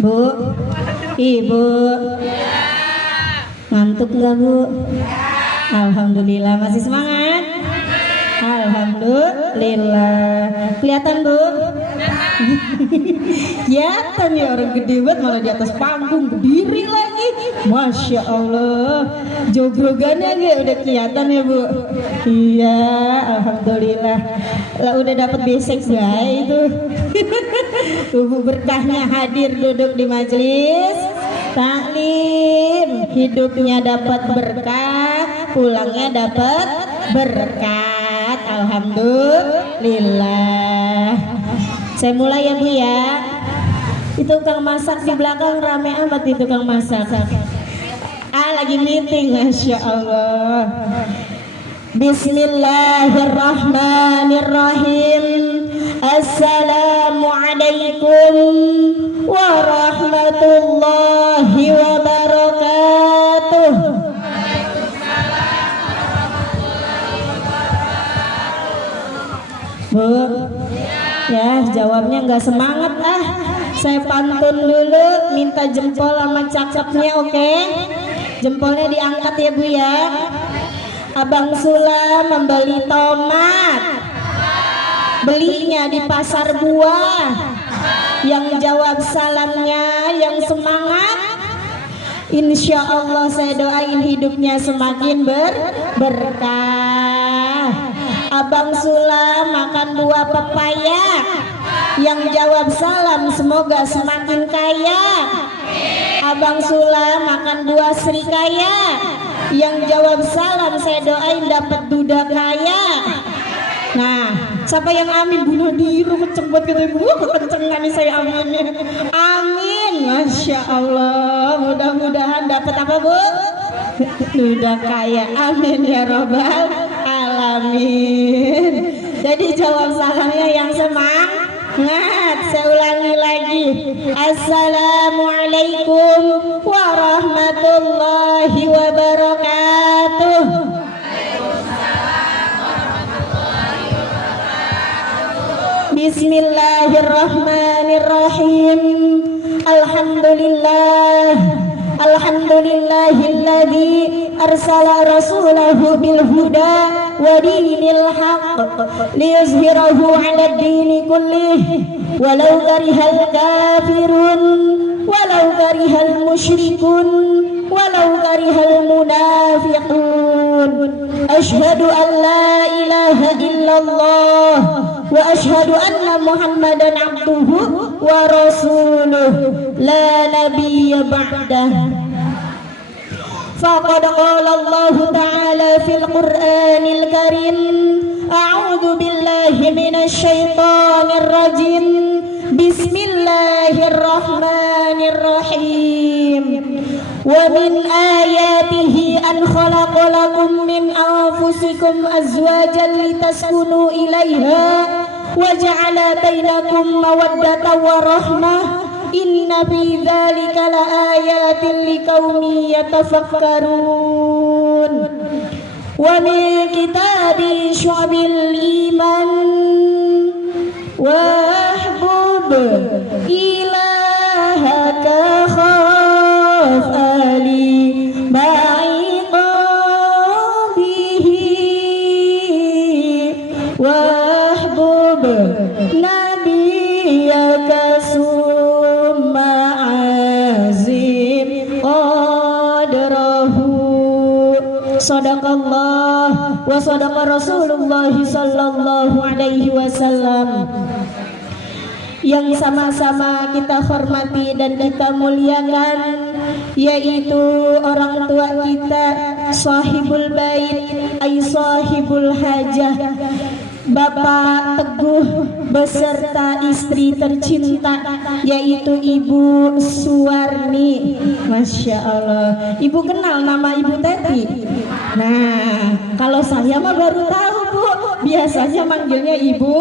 Bu, Ibu, ngantuk nggak Bu? Alhamdulillah, masih semangat? Alhamdulillah. Kelihatan Bu? Kelihatan ya, orang gede banget malah di atas panggung berdiri lagi. Masya Allah, jogrogannya gak udah kelihatan ya Bu? Iya, alhamdulillah. Lah udah dapat basic guys itu. Tubuh berkahnya hadir duduk di majelis taklim, hidupnya dapat berkah, pulangnya dapat berkat. Alhamdulillah. Saya mulai ya Bu ya. Itu tukang masak di belakang rame amat itu tukang masak. Lagi meeting, Masya Allah. Bismillahirrahmanirrahim. Assalamualaikum warahmatullahi wabarakatuh. Bu, ya jawabnya nggak semangat Saya pantun dulu, minta jempol sama cakepnya, oke? Jempolnya diangkat ya Bu ya. Abang Sula membeli tomat, belinya di pasar buah. Yang jawab salamnya yang semangat, insya Allah saya doain hidupnya semakin berkah. Abang Sula makan buah pepaya, yang jawab salam semoga semakin kaya. Abang Sula makan buah serikaya, yang jawab salam saya doain dapat duda kaya. Nah, siapa yang amin? Bunuh diri kenceng banget gitu Bu, kekencengan nih saya aminnya. Amin, Masya Allah. Mudah-mudahan dapat apa Bu? Duda kaya. Amin ya Rabbal alamin. Jadi jawab salamnya yang semangat. Saya ulangi lagi. Assalamualaikum warahmatullahi wabarakatuh. Bismillahirrahmanirrahim. Alhamdulillah. Alhamdulillahilladzi arsala rasulahu bil huda wa dinil haqq liyuzhirahu 'ala ad-dini kullih walau karihal kafirun walau karihal musyrikun walau karihal munafiqun. Asyhadu an la ilaha illallah wa asyhadu anna Muhammadan abduhu wa rasuluh la nabiyya ba'dah. Faqad qala Allah ta'ala fil Qur'anil Karim, a'udzu billahi minasy syaithanir rajim. Bismillahirrahmanirrahim. Wa min ayatihi an khalaqa lakum min anfusikum azwajan litaskunu ilaiha wa ja'ala bainakum mawaddatan wa rahmah. Inna fi dzalika laayatin liqaumin yatafakkarun. Wa min kitabi syu'abil iman wahbub ilahaka khaf ali ma'i qabihi wahbub nabiyaka summa azim qadrahu. Sadaqallah wa sadaqa Rasulullah sallallahu alaihi wasallam. Yang sama-sama kita hormati dan kita muliakan yaitu orang tua kita, sahibul bait ay sahibul hajah, Bapak Teguh beserta istri tercinta yaitu Ibu Suwarni. Masya Allah. Ibu kenal nama Ibu Teti? Nah, kalau saya mah baru tahu Bu. Biasanya manggilnya Ibu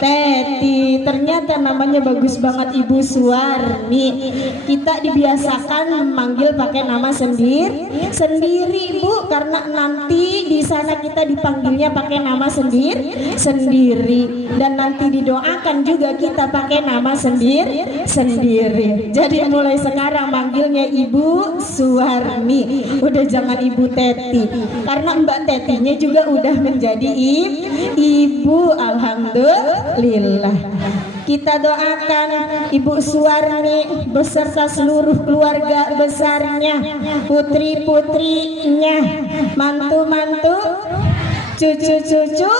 Teti. Ternyata namanya bagus banget, Ibu Suwarni. Kita dibiasakan memanggil pakai nama sendiri Bu, karena nanti di sana kita dipanggilnya pakai nama sendiri dan nanti didoakan juga kita pakai nama sendiri. Jadi mulai sekarang manggilnya Ibu Suwarni, udah jangan Ibu Teti, karena Mbak Tetinya juga udah menjadi ibu. Alhamdulillah. Kita doakan Ibu Suwarni beserta seluruh keluarga besarnya, putri-putrinya, mantu-mantu, cucu-cucu.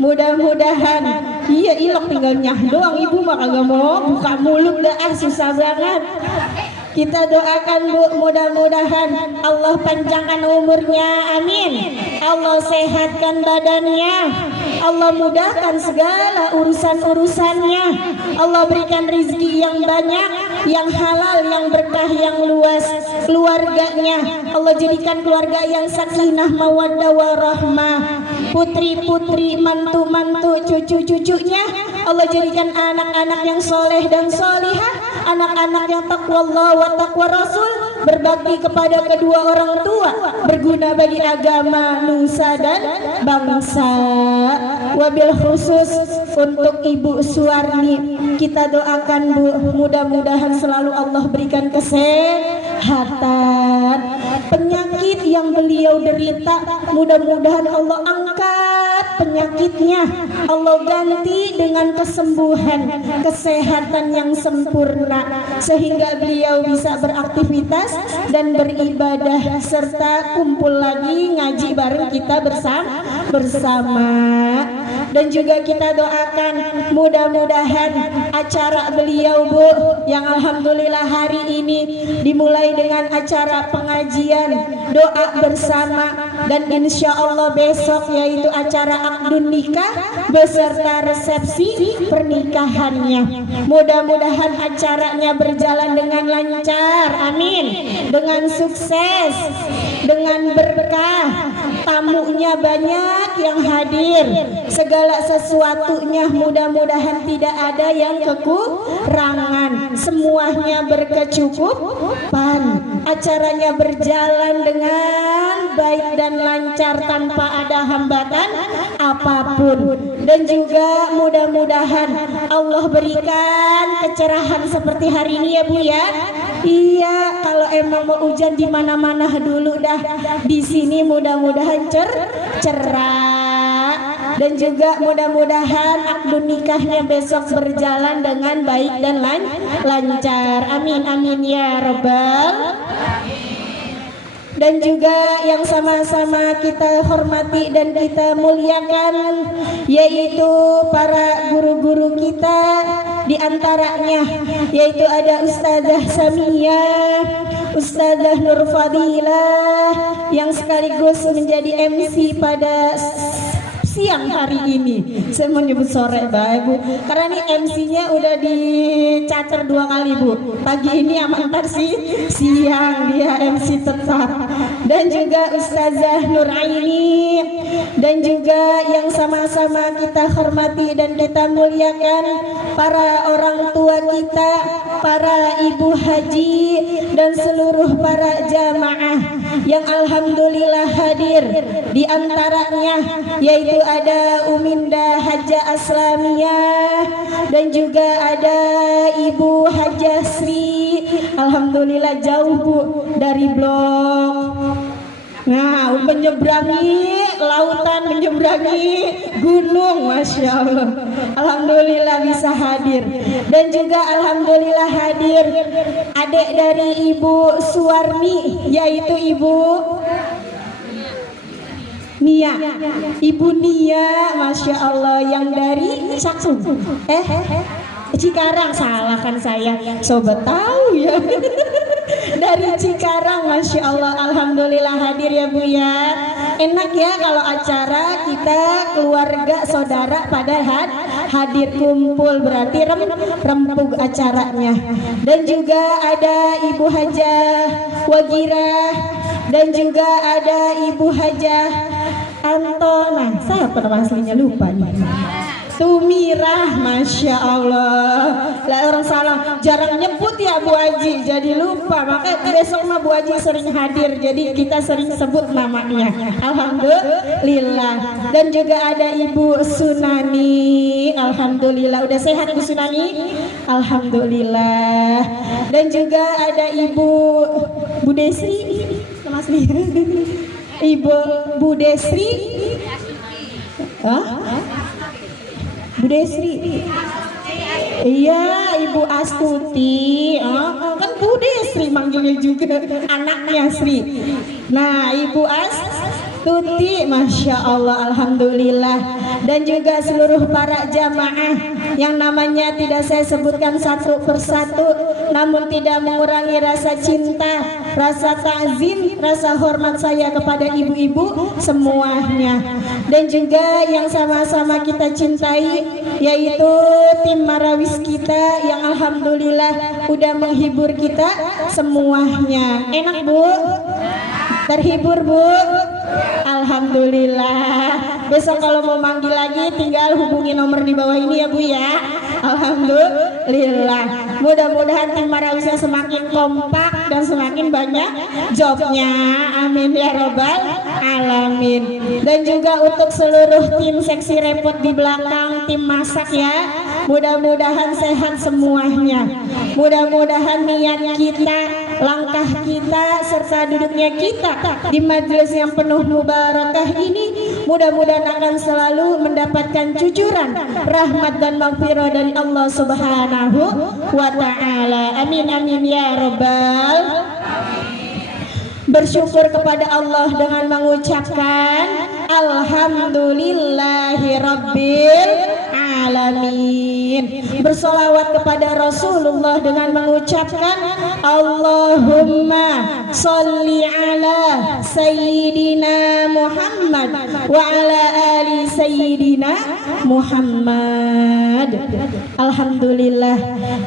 Mudah-mudahan, iya ilok tinggal nyah doang, ibu mah kagak mau buka mulut dah, susah banget. Kita doakan Bu, mudah-mudahan Allah panjangkan umurnya, amin. Allah sehatkan badannya, Allah mudahkan segala urusan-urusannya, Allah berikan rezeki yang banyak, yang halal, yang berkah, yang luas. Keluarganya Allah jadikan keluarga yang sakinah mawaddah warahmah. Putri-putri, mantu-mantu, cucu-cucunya Allah jadikan anak-anak yang soleh dan solihah, anak-anak yang takwa Allah wa takwa Rasul, berbakti kepada kedua orang tua, berguna bagi agama, nusa dan bangsa. Wabil khusus untuk Ibu Suwarni, kita doakan Bu, mudah-mudahan selalu Allah berikan kesehatan. Penyakit yang beliau derita, mudah-mudahan Allah angkat penyakitnya, Allah ganti dengan kesembuhan, kesehatan yang sempurna, sehingga beliau bisa beraktivitas dan beribadah serta kumpul lagi ngaji bareng kita bersama. Dan juga kita doakan mudah-mudahan acara beliau Bu, yang alhamdulillah hari ini dimulai dengan acara pengajian doa bersama, dan insya Allah besok yaitu acara akdun nikah beserta resepsi pernikahannya. Mudah-mudahan acaranya berjalan dengan lancar, amin, dengan sukses, dengan berkah, tamunya banyak yang hadir, segala sesuatunya mudah-mudahan tidak ada yang kekurangan, semuanya berkecukupan, acaranya berjalan dengan baik dan lancar tanpa ada hambatan apapun. Dan juga mudah-mudahan Allah berikan kecerahan seperti hari ini ya Bu ya. Iya, kalau emang mau hujan di mana-mana dulu dah, di sini mudah-mudahan cerah. Dan juga mudah-mudahan akdun nikahnya besok berjalan dengan baik dan lancar. Amin amin ya rabbal. Dan juga yang sama-sama kita hormati dan kita muliakan, yaitu para guru-guru kita, diantaranya yaitu ada Ustazah Samiyah, Ustazah Nur Fadilah, yang sekaligus menjadi MC pada siang hari ini. Saya mau nyebut sore Bu, karena ini MC-nya udah dicacer 2 kali Bu. Pagi ini sama ntar siang dia MC tetap. Dan juga Ustazah Nur Aini, dan juga yang sama-sama kita hormati dan kita muliakan para orang tua kita, para ibu haji dan seluruh para jamaah yang alhamdulillah hadir. Di antaranya yaitu ada Uminda Haja Aslamiyah, dan juga ada Ibu Haja Sri, alhamdulillah jauh Bu dari blok. Nah, menyeberangi lautan, menyeberangi gunung, Masya Allah. Alhamdulillah bisa hadir. Dan juga alhamdulillah hadir adik dari Ibu Suwarni, yaitu Ibu Nia, Ibu Nia, Masya Allah, yang dari Cakung, Cikarang, salah kan saya, sobat tahu ya. Dari Cikarang, Masya Allah, alhamdulillah hadir ya Bu ya. Enak ya kalau acara kita keluarga saudara pada hadir kumpul, berarti rempuk acaranya. Dan juga ada Ibu Hajah Wagira, dan juga ada Ibu Hajah Antona. Saya nama aslinya lupa nih. Tumirah, Masya Allah. Lah orang salah jarang nyebut ya Bu Haji, jadi lupa. Makanya besok mah Bu Haji sering hadir, jadi kita sering sebut namanya. Alhamdulillah. Dan juga ada Ibu Sunani. Alhamdulillah. Udah sehat Bu Sunani? Alhamdulillah. Dan juga ada Ibu Bu Desri. Mas Ibu Bu Desri. Bu Desri. Iya, Ibu Astuti. Kan Bu Desri manggilnya juga, anaknya Sri. Nah, Ibu Astuti, Masya Allah, Alhamdulillah. Dan juga seluruh para jamaah yang namanya tidak saya sebutkan satu persatu, namun tidak mengurangi rasa cinta, rasa takzim, rasa hormat saya kepada ibu-ibu semuanya. Dan juga yang sama-sama kita cintai, yaitu tim Marawis kita yang alhamdulillah udah menghibur kita semuanya. Enak Bu? Terhibur Bu? Alhamdulillah. Besok kalau mau manggil lagi tinggal hubungi nomor di bawah ini ya Bu ya. Alhamdulillah. Mudah-mudahan tim Marawisnya semakin kompak dan semakin banyak jobnya. Amin ya robbal alamin. Dan juga untuk seluruh tim seksi repot di belakang, tim masak ya, mudah-mudahan sehat semuanya. Mudah-mudahan niat kita, langkah kita, serta duduknya kita di majelis yang penuh mubarakah ini mudah-mudahan akan selalu mendapatkan cucuran rahmat dan maghfirah dari Allah Subhanahu wa ta'ala. Amin amin ya robbal. Bersyukur kepada Allah dengan mengucapkan alhamdulillahi rabbil alamin. Bersolawat kepada Rasulullah dengan mengucapkan Allahumma sholli ala sayyidina Muhammad wa ala ali sayyidina Muhammad. Alhamdulillah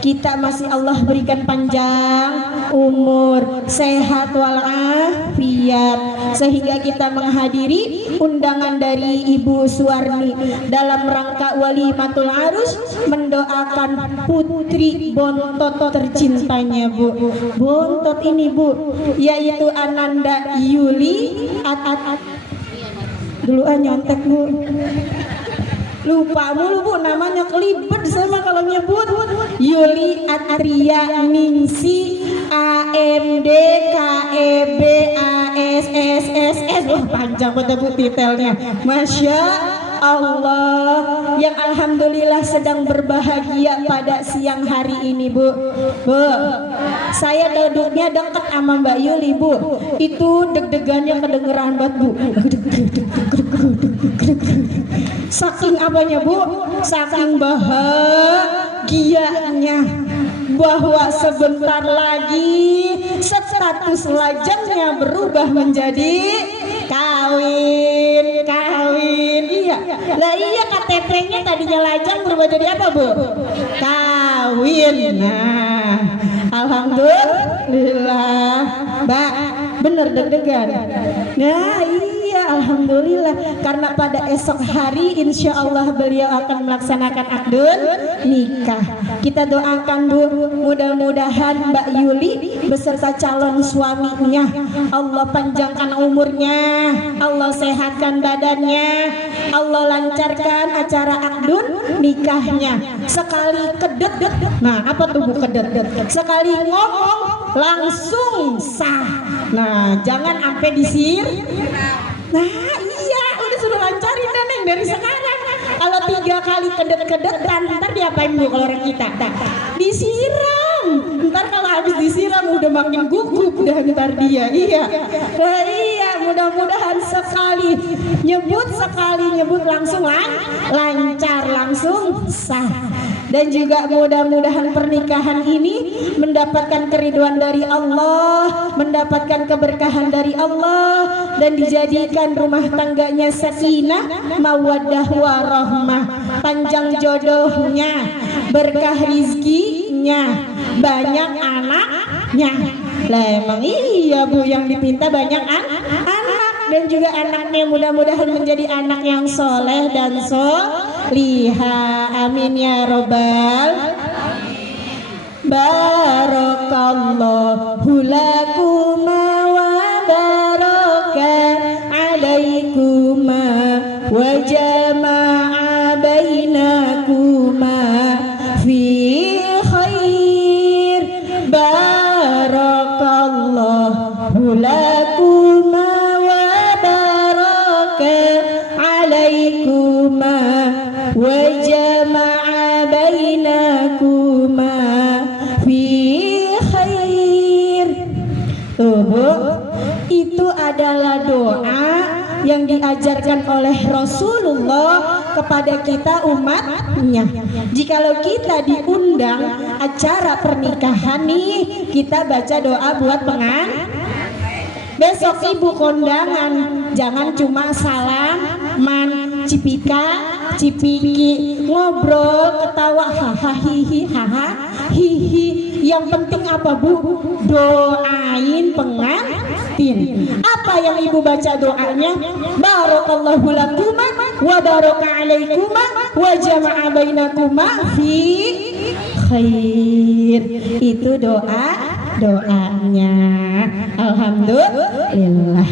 kita masih Allah berikan panjang umur, sehat walafiat, sehingga kita menghadiri undangan dari Ibu Suwarni dalam rangka Walimatul Arus mendoakan putri bontot tercintanya Bu. Bontot ini Bu, yaitu Ananda Yuli dulu nyontek Bu, lupa mulu Bu, namanya kelibet sama kalau nyebut. Yuli Atria Ningsi AMD KEB ASSSS. Panjang banget Bu titelnya. Masya Allah, yang alhamdulillah sedang berbahagia pada siang hari ini Bu. Saya duduknya dekat sama Mbak Yuli Bu. Itu deg-degannya kedengeran banget Bu. Saking apanya Bu? Saking bahagianya bahwa sebentar lagi status lajangnya berubah menjadi kawin. Iya. Lah iya, KTP-nya tadinya lajang berubah jadi apa Bu? Kawin. Nah, alhamdulillah Mbak, bener deg-degan. Nah iya, alhamdulillah, karena pada esok hari insya Allah beliau akan melaksanakan akad nikah. Kita doakan Bu, mudah-mudahan Mbak Yuli beserta calon suaminya Allah panjangkan umurnya, Allah sehatkan badannya, Allah lancarkan acara akad nikahnya. Sekali kedet, nah apa tuh Bu kedet? Sekali ngomong langsung sah. Nah jangan sampai disir. Nah iya, udah sudah lancarin Neneng dari sekarang. Kalau 3 kali kedet-kedet, ntar diapain Bu kalau orang kita? Disiram. Ntar kalau habis disiram udah makin gugup dah ntar dia. Iya. Nah, iya, mudah-mudahan sekali nyebut langsung lancar, langsung sah. Dan juga mudah-mudahan pernikahan ini mendapatkan keriduan dari Allah, mendapatkan keberkahan dari Allah, dan dijadikan rumah tangganya sakinah, mawaddah warahmah, panjang jodohnya, berkah rizkinya, banyak anaknya. Lah emang iya Bu, yang dipinta banyak anak, dan juga anaknya mudah-mudahan menjadi anak yang soleh dan liha. Amin ya robbal. Barakallahu lakuma wa baraka alaikuma wa jama'a bainakuma fi khair. Barakallahu lakuma wa baraka alaikuma wa jama'a bainakuma fi khair. Tuh Bu, itu adalah doa yang diajarkan oleh Rasulullah kepada kita umatnya. Jikalau kita diundang acara pernikahan nih, kita baca doa buat besok ibu kondangan, jangan cuma salaman, cipika, cipiki, ngobrol, ketawa, haha, hihi, haha, hihi. Yang penting apa Bu? Doain pengantin. Apa yang ibu baca doanya? Barakallahu lakuma wa baraka alaikuma wa jama'a bainakuma fi khair. Itu doanya. Alhamdulillah.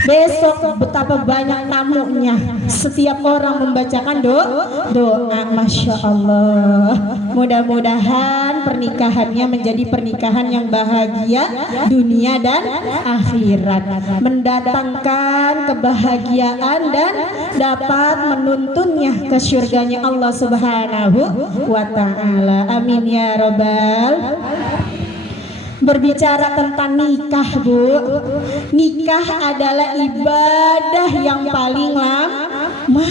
Besok betapa banyak tamunya. Setiap orang membacakan doa. Masya Allah. Mudah-mudahan pernikahannya menjadi pernikahan yang bahagia dunia dan akhirat, mendatangkan kebahagiaan dan dapat menuntunnya ke surganya Allah Subhanahu wa ta'ala. Amin ya robbal. Berbicara tentang nikah Bu, nikah adalah ibadah yang paling lama,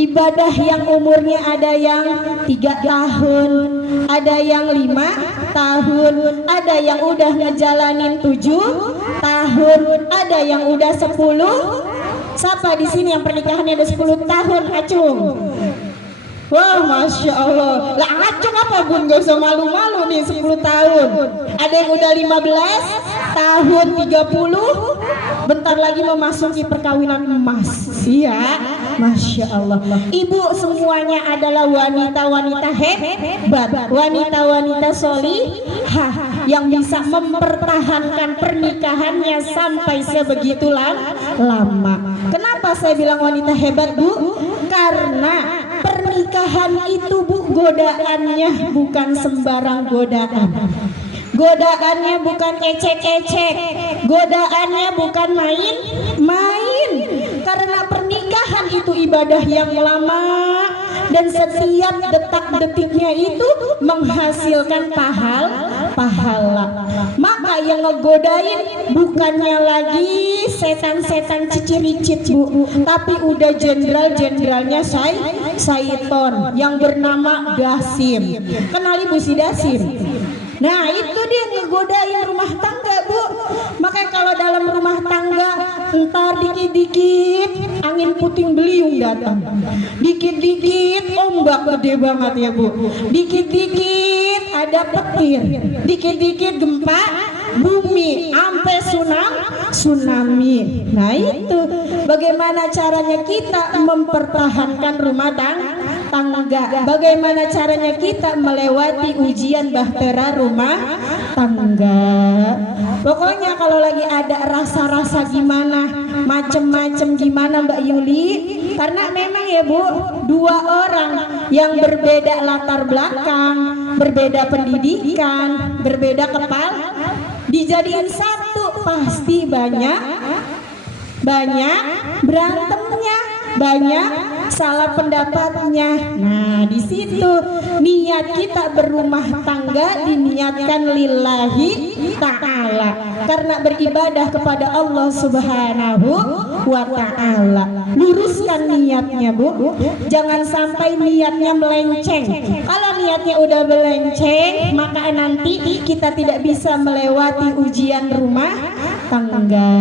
ibadah yang umurnya ada yang 3 tahun, ada yang 5 tahun, ada yang udah ngejalanin 7 tahun, ada yang udah 10. Siapa di sini yang pernikahannya ada 10 tahun? Acung. Wah, Masya Allah. Lah Acung apa Bun? Gak usah malu-malu nih, 10 tahun. Ada yang udah 15 tahun, 30. Bentar lagi memasuki perkawinan emas. Iya, Masya Allah. Ibu semuanya adalah wanita-wanita hebat, wanita-wanita solihah yang bisa mempertahankan pernikahannya sampai sebegitu lama. Kenapa saya bilang wanita hebat Bu? Karena pernikahan itu Bu, godaannya bukan sembarang godaan. Godaannya bukan ecek-ecek, godaannya bukan main-main. Karena pernikahan itu ibadah yang lama dan setiap detak-detiknya itu menghasilkan pahala. Maka yang ngegodain bukannya lagi setan-setan ciciricit Bu, tapi udah jenderal-jenderalnya Syaiton yang bernama Dasim. Kenal Ibu si Dasim? Nah itu dia ngegodain rumah tangga Bu. Makanya kalau dalam rumah tangga entar dikit-dikit angin puting beliung datang, dikit-dikit ombak gede banget ya Bu, dikit-dikit ada petir, dikit-dikit gempa bumi, ampe tsunami. Nah itu bagaimana caranya kita mempertahankan rumah tangga, bagaimana caranya kita melewati ujian bahtera rumah tangga. Pokoknya kalau lagi ada rasa-rasa gimana, macem-macem gimana Mbak Yuli, karena memang ya Bu, 2 orang yang berbeda latar belakang, berbeda pendidikan, berbeda kepala, dijadiin satu pasti banyak berantemnya, banyak salah pendapatnya. Nah di situ niat kita berumah tangga diniatkan lillahi ta'ala, karena beribadah kepada Allah Subhanahu wa ta'ala. Luruskan niatnya Bu, jangan sampai niatnya melenceng. Kalau niatnya udah melenceng, maka nanti kita tidak bisa melewati ujian rumah tangga.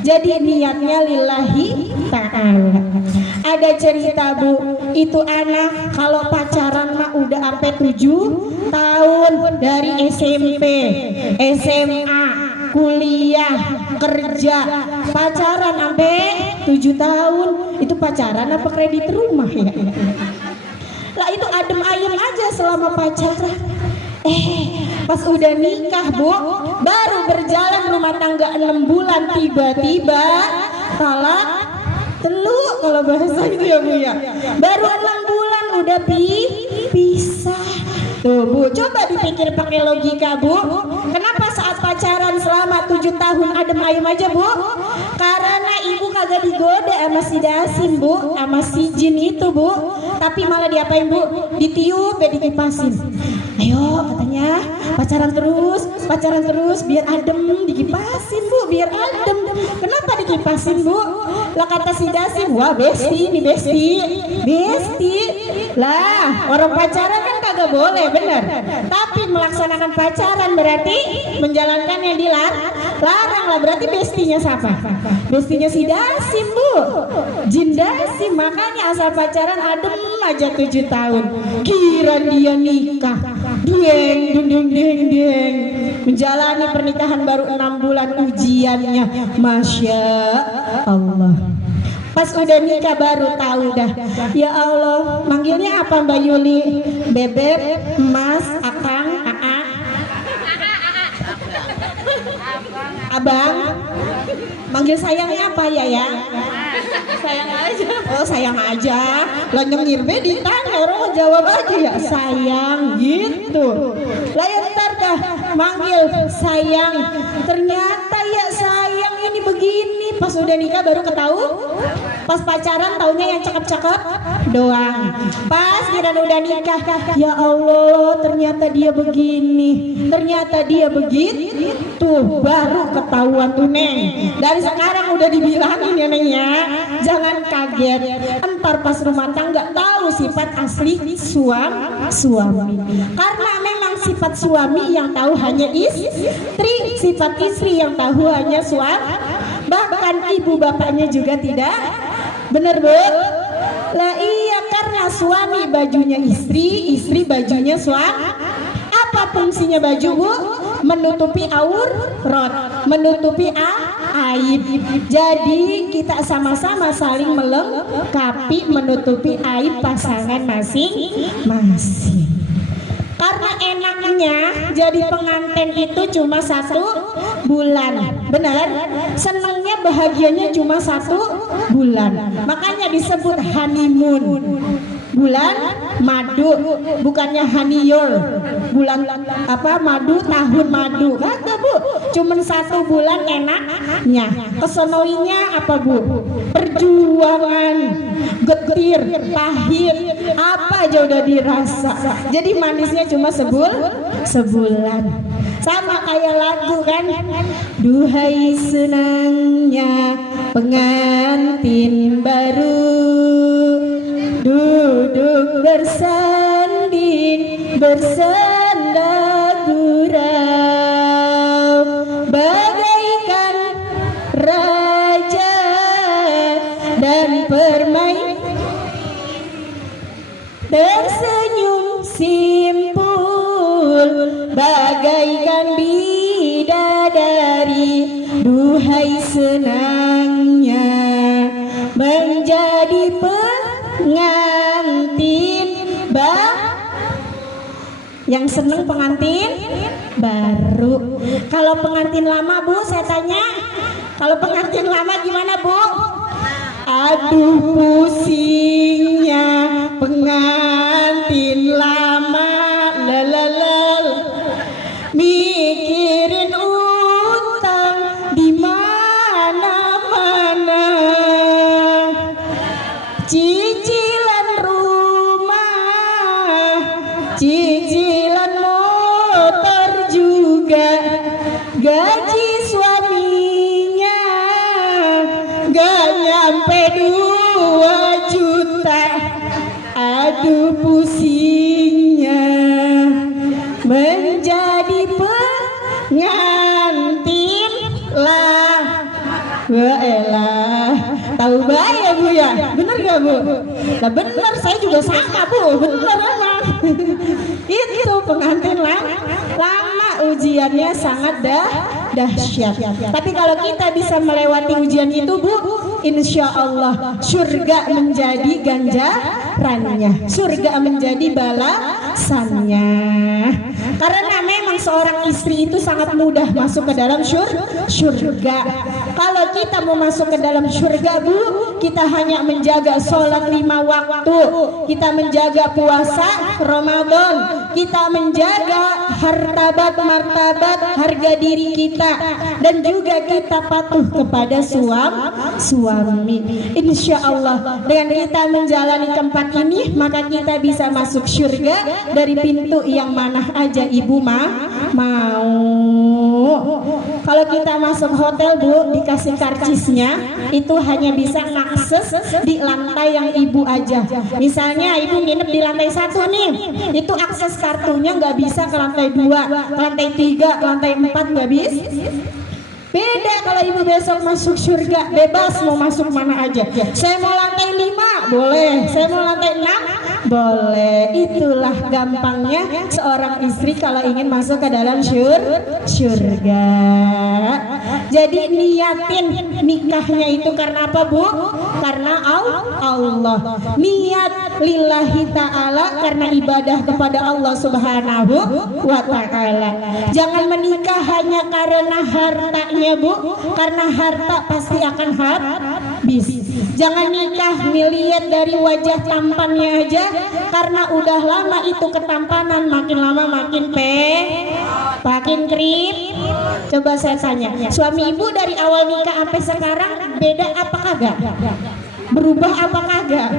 Jadi niatnya lillahi ta'ala. Ada cerita Bu, itu anak kalau pacaran mah udah sampai 7 tahun, dari SMP, SMA, kuliah, kerja, pacaran sampai 7 tahun itu pacaran apa kredit rumah ya? Lah itu adem ayem aja selama pacaran. Pas udah nikah Bu, baru berjalan rumah tangga 6 bulan tiba-tiba talak telu kalau bahasa itu ya Bu ya. Baru 6 bulan udah pisah. Tuh Bu, coba dipikir pakai logika Bu. Kenapa saat pacaran selama 7 tahun adem ayem aja Bu? Karena ibu kagak digoda sama si Dasim Bu, sama si jin itu Bu. Tapi malah diapain Bu? Ditiup, dikipasin. Ayo katanya pacaran terus biar adem, dikipasin Bu, biar adem. Kenapa dikipasin Bu? Lah kata si Dasim, wah besti nih besti. Lah orang pacaran kan kagak boleh bener. Tapi melaksanakan pacaran berarti menjalankan yang dilarang lah. Berarti bestinya siapa? Bestinya si Dasim Bu, jin Dasim. Makanya asal pacaran adem aja 7 tahun. Kira dia nikah, deng, menjalani pernikahan baru 6 bulan ujiannya, Masya Allah. Pas udah nikah baru tahu dah. Ya Allah, manggilnya apa Mbak Yuli? Bebek, Mas, Akang, Aa, Abang. Manggil sayangnya apa ya? Sayang aja. Oh sayang aja. Lah nyengir be ditanya orang jawab aja ya sayang gitu. Lah ya ntar dah manggil sayang. Ternyata ya sayang ini begini. Pas udah nikah baru ketahu. Pas pacaran taunya yang cakep-cakep doang. Pas kira udah nikah, ya Allah ternyata dia begini, ternyata dia begitu. Tuh baru ketahuan tuh Neng. Dari sekarang udah dibilangin ya Neng ya, jangan kaget. Entar pas rumah tangga tahu sifat asli suami. Karena memang sifat suami yang tahu hanya istri, sifat istri yang tahu hanya suami. Bahkan ibu bapaknya juga tidak. Bener Bu? Lah iya, karena suami bajunya istri, istri bajunya suami. Apa fungsinya baju Bu? Menutupi aurat, menutupi aib. Jadi kita sama-sama saling melengkapi, menutupi aib pasangan masing-masing. Karena enaknya jadi pengantin itu cuma 1 bulan, benar? Senangnya bahagianya cuma 1 bulan. Makanya disebut honeymoon. Bulan madu, bukannya honeymoon. Bulan apa? Madu, tahun madu. Kata Bu, cuma 1 bulan enaknya. Kesonoinya apa Bu? Perjuangan, getir, pahit, apa aja udah dirasa. Jadi manisnya cuma sebulan. Sama kayak lagu kan, duhai senangnya pengantin baru, duduk bersanding bersandar gurau, bagaikan raja dan permain, tersenyum simpul bagaikan bidadari. Duhai senangnya menjadi pengantin yang seneng pengantin baru. Kalau pengantin lama Bu, saya tanya, kalau pengantin lama gimana Bu? Aduh pusingnya pengantin lama, lalalal, mikirin utang di mana-mana, cicilan rumah, cicilan motor juga, gaji suaminya gak nyampe 2 juta. Aduh pusingnya menjadi pengantin lah. Wah elah, tahu baik ya Bu ya? Bener gak Bu? Nah bener, saya juga sama Bu, bener emang. Itu pengantin lama, ujiannya sangat dahsyat. Tapi kalau kita bisa melewati ujian itu Bu, insya Allah surga menjadi ganjarannya, surga menjadi balasannya. Karena memang seorang istri itu sangat mudah masuk ke dalam surga. Kalau kita mau masuk ke dalam surga, Bu, kita hanya menjaga sholat 5 waktu, kita menjaga puasa Ramadan, kita menjaga hartabat martabat harga diri kita, dan juga kita patuh kepada suami. Insya Allah dengan kita menjalani keempat ini, maka kita bisa masuk surga dari pintu yang mana aja ibu mau. Kalau kita masuk hotel, Bu, dikasih karcisnya, itu hanya bisa akses di lantai yang ibu aja. Misalnya ibu nginep di lantai 1 nih, itu akses kartunya nggak bisa ke lantai 2, lantai 3, lantai 4 nggak bisa. Beda kalau ibu besok masuk surga, bebas mau masuk mana aja. Saya mau lantai 5, boleh. Saya mau lantai 6, boleh. Itulah gampangnya seorang istri kalau ingin masuk ke dalam surga. Jadi niatin nikahnya itu karena apa, Bu? Karena Allah. Niat lillahi ta'ala, karena ibadah kepada Allah subhanahu wa ta'ala. Jangan menikah hanya karena hartanya, Bu, karena harta pasti akan habis. Jangan nikah ngeliat dari wajah tampannya aja, karena udah lama itu ketampanan makin lama makin makin krip. Coba saya tanya, suami ibu dari awal nikah sampai sekarang beda apa kagak? Berubah apa kagak?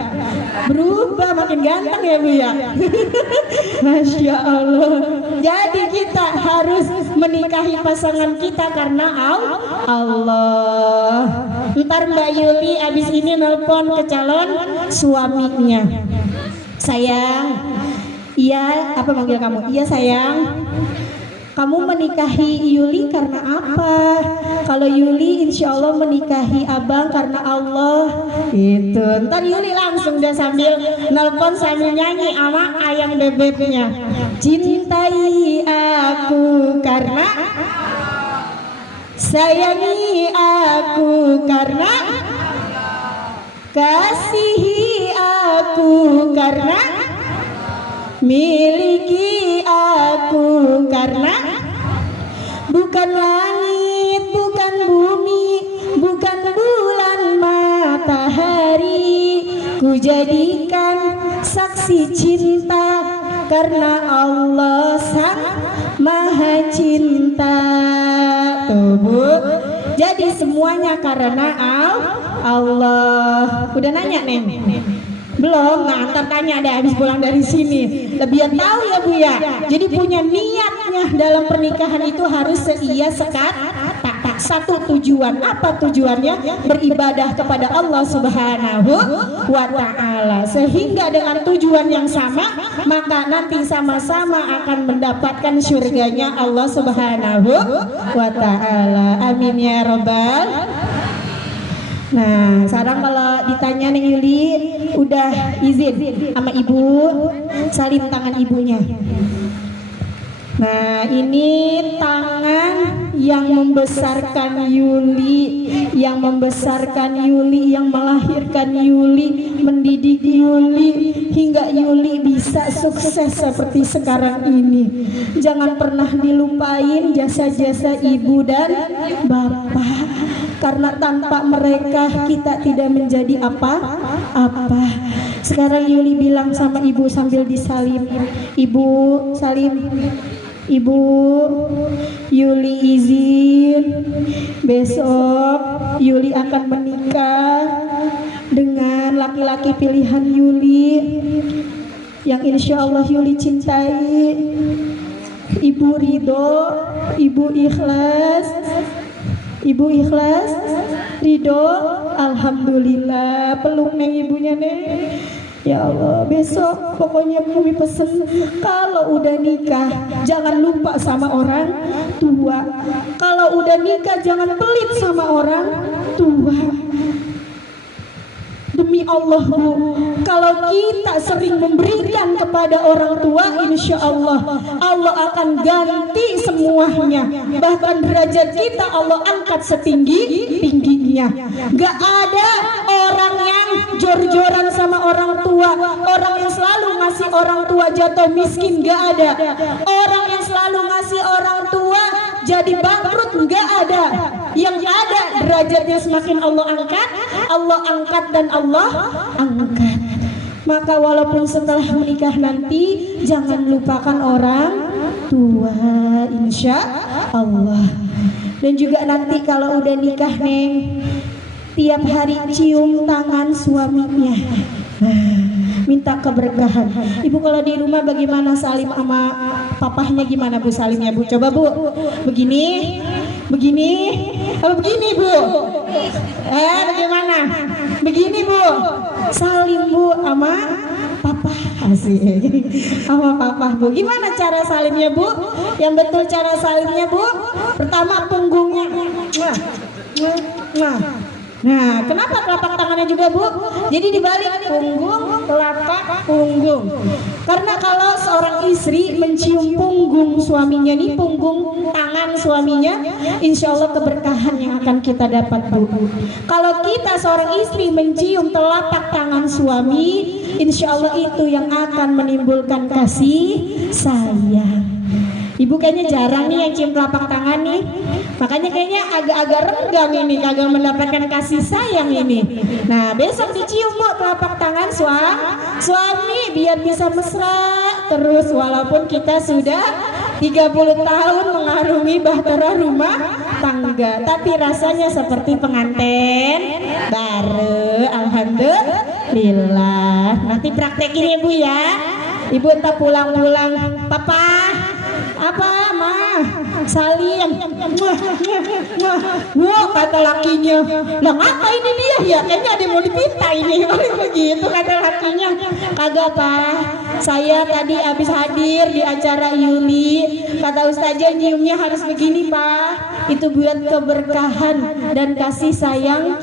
Berubah, makin ganteng ya, Bu ya. Masya Allah. Jadi kita harus menikahi pasangan kita karena Allah. Ntar Mbak Yuli abis ini nelpon ke calon suaminya. Sayang, iya, apa manggil kamu? Iya sayang, kamu menikahi Yuli karena apa? Kalau Yuli insya Allah menikahi abang karena Allah. Itu ntar Yuli langsung dia sambil nelpon sambil nyanyi sama ayam bebeknya. Cintai aku karena, sayangi aku karena, kasihi aku karena, miliki aku karena, bukan langit, bukan bumi, bukan bulan matahari, ku jadikan saksi cinta karena Allah sang maha cinta. Tuh, Bu. Jadi semuanya karena Allah. Udah nanya, Neng? Belum, nah ntar tanya deh habis pulang dari sini. Lebih tahu ya, Bu ya. Jadi punya niatnya dalam pernikahan itu harus seia sekat satu tujuan. Apa tujuannya? Beribadah kepada Allah Subhanahu wa ta'ala. Sehingga dengan tujuan yang sama, maka nanti sama-sama akan mendapatkan surganya Allah Subhanahu wa ta'ala. Amin ya robbal. Nah, sekarang kalau ditanya Neng Yuli, udah izin sama ibu, salim tangan ibunya. Nah, ini tangan yang membesarkan Yuli, yang membesarkan Yuli, yang melahirkan Yuli, mendidik Yuli hingga Yuli bisa sukses seperti sekarang ini. Jangan pernah dilupain jasa-jasa ibu dan bapak, karena tanpa mereka kita tidak menjadi apa-apa. Sekarang Yuli bilang sama ibu sambil disalim, ibu salim. Ibu, Yuli izin besok Yuli akan menikah dengan laki-laki pilihan Yuli yang insya Allah Yuli cintai. Ibu ridho, ibu ikhlas, ibu ikhlas, ridho, alhamdulillah. Peluk Neng ibunya, Neng. Ya Allah, besok pokoknya Bumi pesen kalau udah nikah jangan lupa sama orang tua. Kalau udah nikah jangan pelit sama orang tua. Demi Allah Bu, kalau kita sering memberikan kepada orang tua, insya Allah Allah akan ganti semuanya. Bahkan derajat kita Allah angkat setinggi-tingginya. Gak ada orang yang jor-joran sama orang tua, orang yang selalu ngasih orang tua jatuh miskin, gak ada. Orang yang selalu ngasih orang tua jadi bangkrut, gak ada. Yang ada derajatnya semakin Allah angkat dan Allah angkat. Maka walaupun setelah menikah nanti jangan lupakan orang tua, insya Allah. Dan juga nanti kalau udah nikah Neng, tiap hari cium tangan suaminya, minta keberkahan. Ibu kalau di rumah bagaimana salim sama papahnya, gimana Bu salimnya Bu? Coba Bu, begini apa begini Bu? Bagaimana? Begini Bu, salim Bu sama papa, asik sama papa Bu. Gimana cara salimnya Bu? Yang betul cara salimnya Bu, pertama punggungnya. Nah, kenapa telapak tangannya juga Bu? Jadi dibalik, punggung, telapak, punggung. Karena kalau seorang istri mencium punggung suaminya nih, punggung tangan suaminya, insya Allah keberkahan yang akan kita dapat Bu. Kalau kita seorang istri mencium telapak tangan suami, insya Allah itu yang akan menimbulkan kasih sayang. Ibu kayaknya jarang nih yang cium telapak tangan nih, makanya kayaknya agak-agak renggang ini, kagak mendapatkan kasih sayang ini. Nah besok dicium Bu telapak tangan suami biar bisa mesra terus, walaupun kita sudah 30 tahun mengarungi bahtera rumah tangga, tapi rasanya seperti pengantin baru. Alhamdulillah. Nanti praktekin ya Bu ya. Ibu entah pulang-pulang, papa apa mah salim, wah kata lakinya, lah ngapa ini dia ya, kayaknya ada yang mau dipinta ini. Begitu kata lakinya. Kagak Pak, saya tadi habis hadir di acara Yuli, kata ustazah nyiumnya harus begini Pak, itu buat keberkahan dan kasih sayang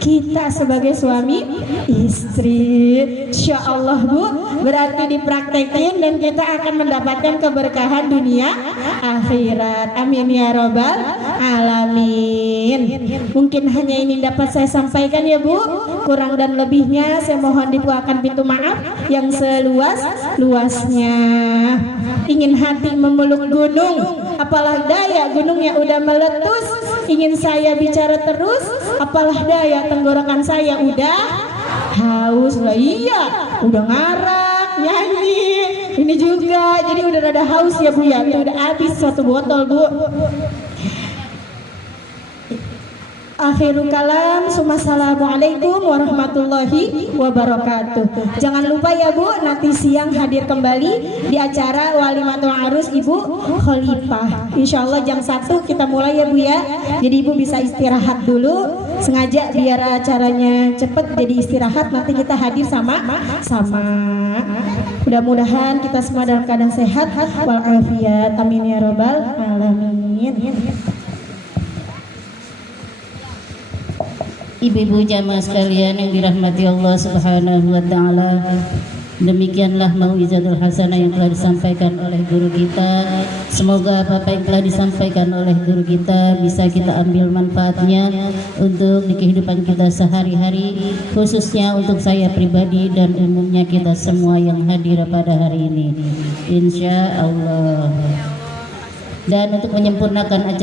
kita sebagai suami istri. Insya Allah Bu, berarti dipraktekin dan kita akan mendapatkan keberkahan dunia akhirat. Amin ya robbal alamin. Mungkin hanya ini dapat saya sampaikan ya Bu, kurang dan lebihnya saya mohon dibukakan pintu maaf yang seluas-luasnya. Ingin hati memeluk gunung, apalah daya gunungnya udah meletus. Ingin saya bicara terus, apalah daya tenggorokan saya udah haus lah. Iya, udah ngarak nyanyi ini juga, jadi udah rada haus ya Bu ya, udah habis satu botol Bu. Akhirul kalam, Assalamualaikum warahmatullahi wabarakatuh. Jangan lupa ya Bu, nanti siang hadir kembali di acara Walimatul Arus Ibu Khalifah. Insya Allah jam 1 kita mulai ya Bu ya. Jadi Ibu bisa istirahat dulu, sengaja biar acaranya cepet, jadi istirahat. Nanti kita hadir sama-sama. Mudah-mudahan kita semua dalam keadaan sehat walafiat. Amin ya robbal alamin. Ibu-ibu jamaah sekalian yang dirahmati Allah Subhanahu wa taala, demikianlah mau'izatul hasanah yang telah disampaikan oleh guru kita. Semoga apa yang telah disampaikan oleh guru kita bisa kita ambil manfaatnya untuk di kehidupan kita sehari-hari, khususnya untuk saya pribadi dan umumnya kita semua yang hadir pada hari ini, insya Allah. Dan untuk menyempurnakan acara